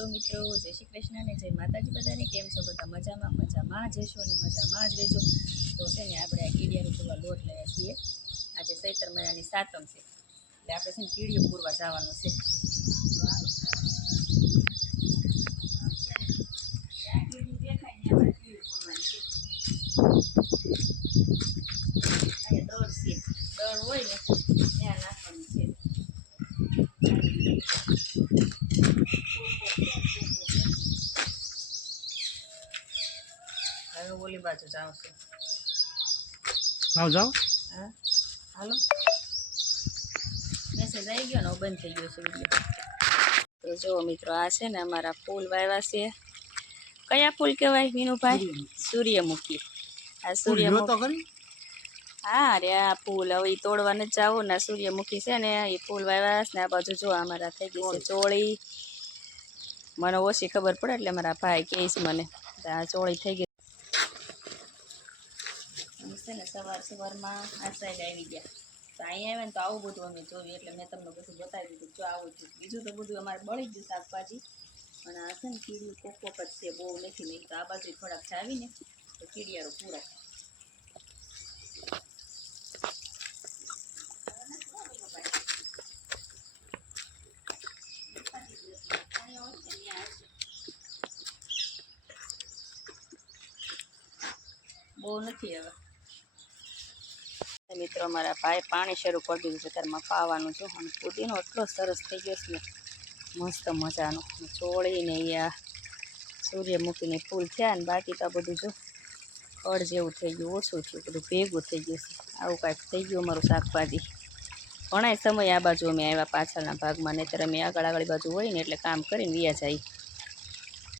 Hello મિત્રો, જય શ્રી કૃષ્ણ ને જય માતાજી બધાને. કેમ છો બધા? મજામાં જશો અને મજામાં જ રહેજો. તો છે ને આપણે આ કીડિયાનું પૂરવા લોટ લઈએ છીએ. આજે ચૈત્ર મહિનાની સાતમ છે એટલે આપણે છે ને કીડિયું પૂરવા જવાનું છે. દળ હોય ને ત્યાં નાખવાનું છે. હવે ઓલી બાજુ જાઉં છું. જાઓ હા હાલો, મેસેજ આવી ગયો ને બંધ થઈ ગયો છે વિડીયો. તો જુઓ મિત્રો, આ છે ને અમારા ફૂલ વાવ્યા છે. કયા ફૂલ કહેવાય વિનુભાઈ? સૂર્યમુખી. આ સૂર્યમુખી. હા રે, આ ફૂલ હવે તોડવા નથી જાવું ને. સૂર્યમુખી છે ને એ ફૂલ વાવ્યા છે ને. આ બાજુ જો અમારા થઈ ગઈ છે ચોળી. મને ઓછી ખબર પડે એટલે મારા ભાઈ કહે છે મને આ ચોળી થઈ ગઈ છે ને. સવારમાં આ સાઈડ આવી ગયા તો અહીંયા આવે ને તો આવું બધું અમે જોયું એટલે મેં તમને બધું બતાવી દીધું. જો આવું થયું. બીજું તો બધું અમારે બળી ગયું શાકભાજી, પણ આ છે ને કીડિયું કોક જ છે, બહુ નથી. નહીં તો આ બાજુ થોડાક જાવીને તો કીડિયારો પૂરા. બહુ નથી. હવે મિત્રો અમારા ભાઈ પાણી શરૂ કરી દીધું છે ઘરમાં પાવાનું. જો અને પુદીનો એટલો સરસ થઈ ગયો છે ને, મસ્ત મજાનો. ચોળીને આ સૂર્યમુખીને ફૂલ થયા ને. બાકી તો આ બધું જો ખડ જેવું થઈ ગયું, ઓછું થયું, બધું ભેગું થઈ ગયું છે. આવું કાંઈક થઈ ગયું અમારું શાકભાજી. ઘણા સમય આ બાજુ અમે આવ્યા પાછળના ભાગમાં, નહીંતર અમે આગળ બાજુ હોય ને એટલે કામ કરીને વ્યા જાય.